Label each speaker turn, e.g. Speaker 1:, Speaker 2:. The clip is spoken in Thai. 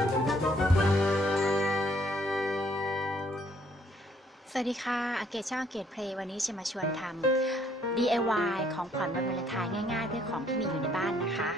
Speaker 1: สวัสดีค่ะอาเกตช่างอาเกตเพลย์วันนี้จะมาชวนทำ DIY ของขวัญวันวาเลนไทน์ง่ายๆด้วยของที่มีอยู่ในบ้านนะคะ